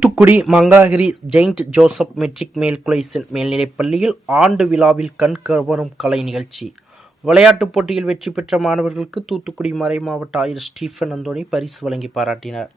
Thoothukudi மங்களாகிரி Saint Joseph matric மேல்குலேசன் மேல்நிலைப் பள்ளியில் ஆண்டு விழாவில் கண்கவரும் கலை நிகழ்ச்சி. விளையாட்டுப் போட்டியில் வெற்றி பெற்ற மாணவர்களுக்கு தூத்துக்குடி மறைமாவட்ட ஆயர் ஸ்டீபன் அந்தோணி பரிசு வழங்கி பாராட்டினார்.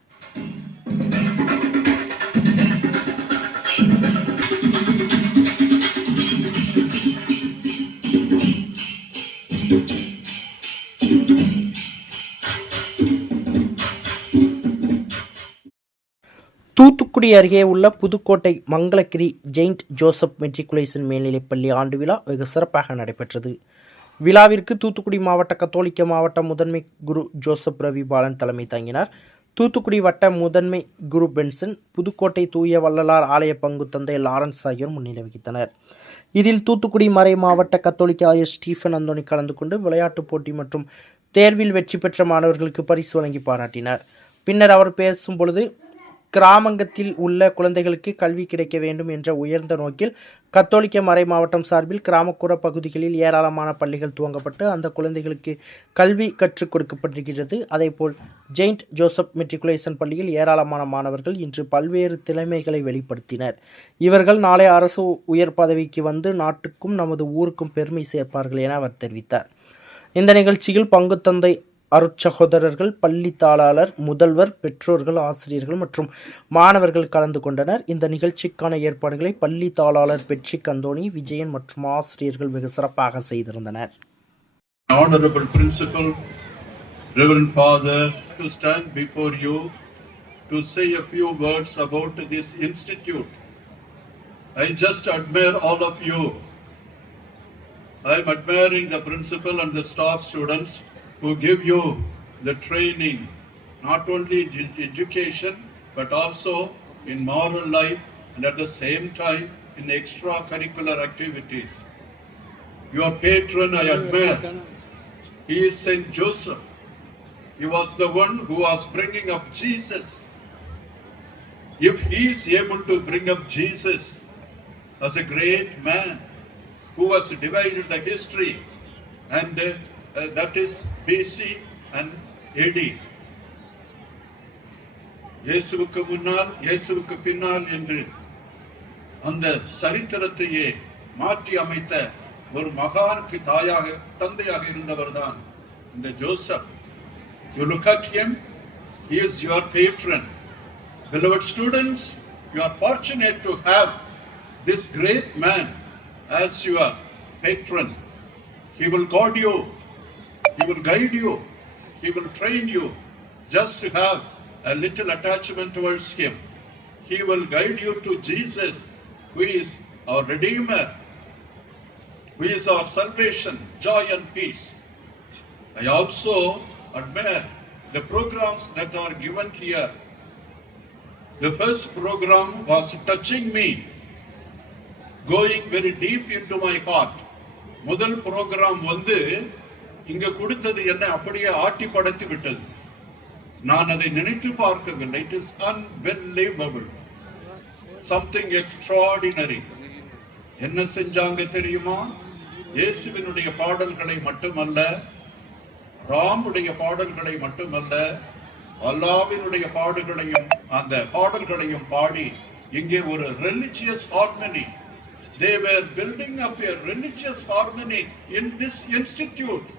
தூத்துக்குடி அருகே உள்ள Pudukkottai Mangalagiri Saint Joseph matriculation மேல்நிலைப்பள்ளி ஆண்டு விழா வெகு சிறப்பாக நடைபெற்றது. விழாவிற்கு தூத்துக்குடி மாவட்ட கத்தோலிக்க மாவட்ட முதன்மை குரு ஜோசப் ரவி பாலன் தலைமை தாங்கினார். தூத்துக்குடி வட்ட முதன்மை குரு பென்சன், புதுக்கோட்டை தூய வள்ளலார் ஆலய பங்கு தந்தை லாரன்ஸ் ஆகியோர் முன்னிலை வகித்தனர். இதில் தூத்துக்குடி மறை மாவட்ட கத்தோலிக்க ஆயர் ஸ்டீபன் அந்தோணி கலந்து கொண்டு விளையாட்டுப் போட்டி மற்றும் தேர்வில் வெற்றி பெற்ற மாணவர்களுக்கு பரிசு வழங்கி பாராட்டினார். பின்னர் அவர் பேசும் பொழுது, கிராமங்கத்தில் உள்ள குழந்தைகளுக்கு கல்வி கிடைக்க வேண்டும் என்ற உயர்ந்த நோக்கில் கத்தோலிக்க மறை மாவட்டம் சார்பில் கிராமப்புற பகுதிகளில் ஏராளமான பள்ளிகள் துவங்கப்பட்டு அந்த குழந்தைகளுக்கு கல்வி கற்றுக் கொடுக்கப்படுகிறது. அதேபோல் செயின்ட் ஜோசப் மெட்ரிகுலேசன் பள்ளியில் ஏராளமான மாணவர்கள் இன்று பல்வேறு திறமைகளை வெளிப்படுத்தினர். இவர்கள் நாளை அரசு உயர் பதவிக்கு வந்து நாட்டுக்கும் நமது ஊருக்கும் பெருமை சேர்ப்பார்கள் என அவர் தெரிவித்தார். இந்த நிகழ்ச்சியில் பங்கு தந்தை அருட்சகோதரர்கள், பள்ளி தாளாளர், முதல்வர், பெற்றோர்கள், ஆசிரியர்கள் மற்றும் மாணவர்கள் கலந்து கொண்டனர். இந்த நிகழ்ச்சிக்கான ஏற்பாடுகளை பள்ளி தாளாளர் பெட்ரிக் அந்தோணி, விஜயன் மற்றும் ஆசிரியர்கள் வெகு சிறப்பாக செய்திருந்தனர். Honorable Principal, Reverend Father, to stand before you to say a few words about this institute. I just admire all of you. I am admiring the principal and the staff students who give you the training, not only education, but also in moral life and at the same time in extracurricular activities. Your patron I admire. He is Saint Joseph. He was the one who was bringing up Jesus. If he is able to bring up Jesus as a great man who has divided the history, and that is BC and AD. இயேசுவுக்கு முன்னால் இயேசுவுக்கு பின்னால் என்று அந்த சரித்திரத்தையே மாற்றி அமைத்த ஒரு மகானுக்கு தந்தையாக இருந்தவர்தான் இந்த Joseph. You look at him, he is your patron. Beloved students, you are fortunate to have this great man as your patron. He will guard you, he will guide you, he will train you. Just to have a little attachment towards him. He will guide you to Jesus, who is our Redeemer, who is our salvation, joy and peace. I also admire the programs that are given here. The first program was touching me, going very deep into my heart. முதல் program இங்க கொடுத்தது என்ன அப்படியே ஆட்டி படைத்து விட்டது. நான் அதை நினைத்து பார்க்கவில்லை. It is unbelievable, something extraordinary. என்ன செஞ்சாங்க தெரியுமா? இயேசுவினுடைய பாடல்களை மட்டுமல்ல, ராமுடைய பாடல்களை மட்டுமல்ல, அல்லாஹ்வினுடைய அந்த பாடல்களையும் பாடி இங்கே ஒரு religious harmony. They were building up a religious harmony in this institute.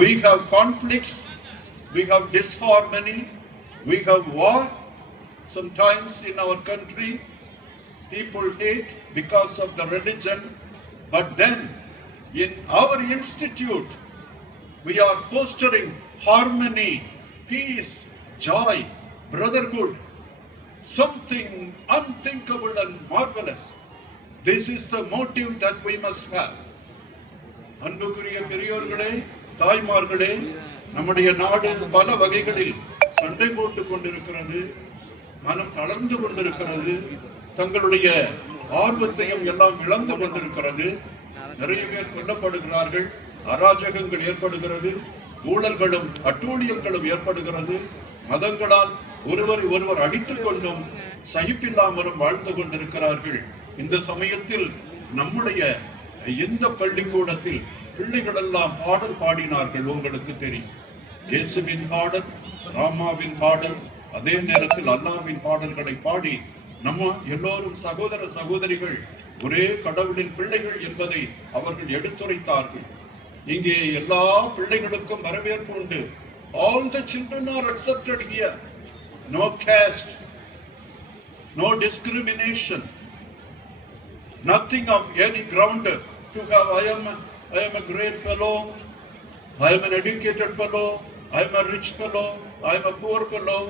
We have conflicts, we have disharmony, we have war. Sometimes in our country, people hate because of the religion. But then, in our institute, we are fostering harmony, peace, joy, brotherhood. Something unthinkable and marvelous. This is the motive that we must have. அன்புக்குரிய பெரியோர்களே, தாய்மார்களே, நம்முடைய நாடு பல வகைகளில் சண்டை போட்டுக் கொண்டிருக்கிறது, மனம் தளர்ந்து கொண்டிருக்கிறது, தங்களுடைய ஆர்வத்தையும் எல்லாம் இழந்து கொண்டிருக்கிறது. நிறைய பேர் கொல்லப்படுகிறார்கள், அராஜகங்கள் ஏற்படுகிறது, ஊழல்களும் அட்டூழியங்களும் ஏற்படுகிறது, மதங்களால் ஒருவர் அடித்துக் கொண்டும் சகிப்பில்லாமலும் வாழ்ந்து கொண்டிருக்கிறார்கள். இந்த சமயத்தில் நம்முடைய இந்த பள்ளிக்கூடத்தில் பிள்ளைகள் எல்லாம் பாடல் பாடினார்கள். உங்களுக்கு தெரியும், இயேசுவின் பாடல், ராமாவின் பாடல், அதே நேரத்தில் அல்லாஹ்வின் பாடல்களை பாடி நம்ம எல்லோரும் சகோதர சகோதரிகள், ஒரே கடவுளின் பிள்ளைகள் என்பதை அவர்கள் எடுத்துரைத்தார்கள். இங்கே எல்லா பிள்ளைகளுக்கும் வரவேற்பு உண்டு. All the children are accepted here. No caste, no discrimination, nothing of any ground to have I am a great fellow, I am an educated fellow, I am a rich fellow, I am a poor fellow.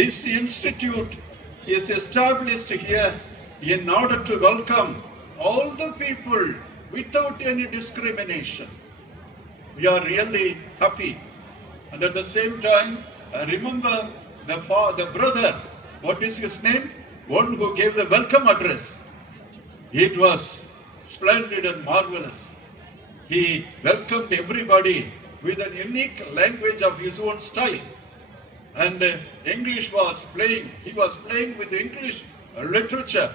This institute is established here in order to welcome all the people without any discrimination. We are really happy. And at the same time, I remember the brother, what is his name? One who gave the welcome address. It was splendid and marvelous. He welcomed everybody with an unique language of his own style. And English was playing. He was playing with English literature.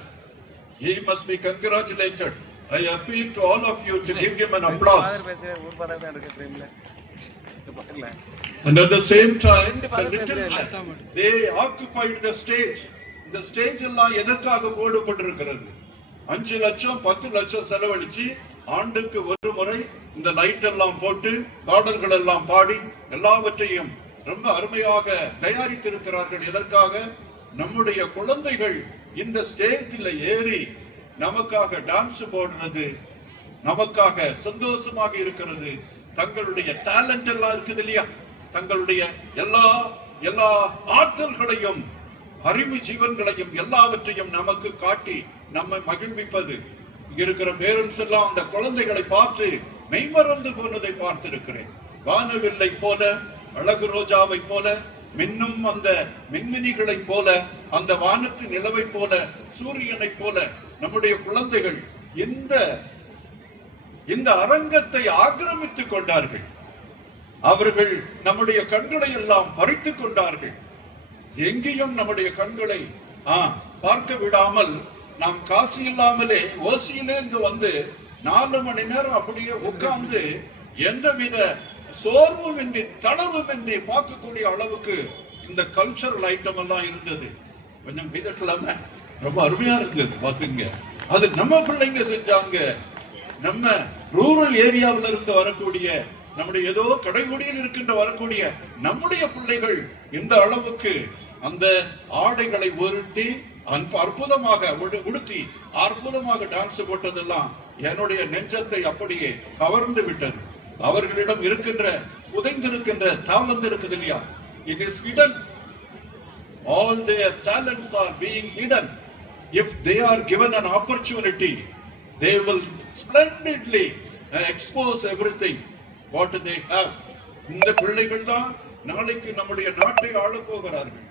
He must be congratulated. I appeal to all of you to give him an applause. And at the same time, the literature, they occupied the stage. The stage எல்லாம் எதற்காக போடப்பட்டிருக்கிறது? 5 லட்சம் 10 லட்சம் செலவழிச்சு ஆண்டுக்கு ஒரு முறை இந்த லைட் எல்லாம் போட்டு பாடல்கள் எல்லாம் பாடி எல்லாவற்றையும் ரொம்ப அருமையாக தயாரித்திருக்கிறார்கள். எதற்காக? நம்முடைய குழந்தைகள் இந்த ஸ்டேஜில் ஏறி நமக்காக டான்ஸ் போடுறது, நமக்காக சந்தோஷமாக இருக்கிறது. தங்களுடைய டேலண்ட் எல்லாம் இருக்குது இல்லையா, தங்களுடைய எல்லா ஆற்றல்களையும் அறிவு ஜீவன்களையும் எல்லாவற்றையும் நமக்கு காட்டி நம்மை மகிழ்விப்பது. இங்க இருக்கிற பேரண்ட்ஸ் எல்லாம் அந்த குழந்தைகளை பார்த்து மெய்மறந்து போனதை பார்த்திருக்கிறேன். வானவில்லை போல, அழகு ரோஜாவை போல, மின்னும் அந்த மின்மினிகளை போல, அந்த வானத்து நிலவை போல, சூரியனை போல நம்முடைய குழந்தைகள் இந்த அரங்கத்தை ஆக்கிரமித்துக் கொண்டார்கள். அவர்கள் நம்முடைய கண்களை எல்லாம் பறித்துக் கொண்டார்கள். எங்கேயும் நம்முடைய கண்களை பார்க்க விடாமல் நாம் காசு இல்லாமலே ஓசியிலே இங்கு வந்து 4 மணி நேரம் அப்படியே உட்கார்ந்து எந்தவித சோர்வுமின்றி தளர்வுமின்றி பார்க்கக்கூடிய அளவுக்கு இந்த கல்ச்சரல் ஐட்டம் எல்லாம் இருந்தது. கொஞ்சம் மீதட்டலாம ரொம்ப அருமையா இருந்தது. பாத்துங்க, அது நம்ம பிள்ளைங்க செஞ்சாங்க. நம்ம ரூரல் ஏரியாவில இருந்து வரக்கூடிய, நம்முடைய ஏதோ கடைகுடியில் இருக்கின்ற வரக்கூடிய நம்முடைய பிள்ளைகள் இந்த அளவுக்கு அந்த ஆடைகளை உருட்டி அற்புதமாக உடுத்தி அற்புதமாக டான்ஸ் போட்டதெல்லாம் என்னுடைய நெஞ்சத்தை அப்படியே கவர்ந்து விட்டது. அவர்களிடம் இருக்கின்ற புதைந்திருக்கின்ற தாளந்து இருக்குது இல்லையா, it is hidden. All their talents are being hidden. If they are given an opportunity, they will splendidly expose everything what they have. இந்த பிள்ளைகள் தான் நாளைக்கு நம்முடைய நாட்டை ஆள போகிறார்கள்.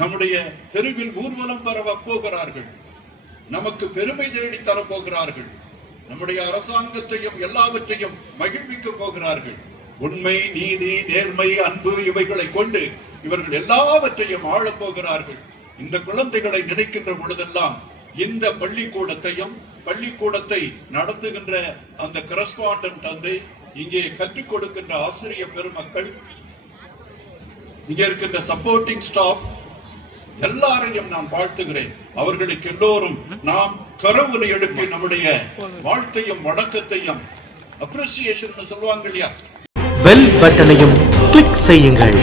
நம்முடைய தெருவில் ஊர்வலம் பரவ போகிறார்கள். நமக்கு பெருமை தேடி தரப்போகிறார்கள். நம்முடைய அரசாங்கத்தையும் எல்லாவற்றையும் மகிழ்விக்க போகிறார்கள். உண்மை, நீதி, நேர்மை, அன்பு இவைகளை கொண்டு இவர்கள் எல்லாவற்றையும் ஆளப் போகிறார்கள். இந்த குழந்தைகளை நினைக்கின்ற பொழுதெல்லாம் இந்த பள்ளிக்கூடத்தை நடத்துகின்ற அந்த கரஸ்பாண்டன்ட் தந்தை, இங்கே கற்றுக் கொடுக்கின்ற ஆசிரியர் பெருமக்கள், இங்கே இருக்கின்ற சப்போர்ட்டிங் ஸ்டாஃப் எல்லாரையும் நான் வாழ்த்துகிறேன். அவர்களுக்கு எல்லோரும் நாம் கரவொலி எழுப்பி நம்முடைய வாழ்த்தையும் வணக்கத்தையும் அப்ரிசியேஷன் சொல்லுவாங்க இல்லையா, பெல் பட்டனையும் கிளிக் செய்யுங்கள்.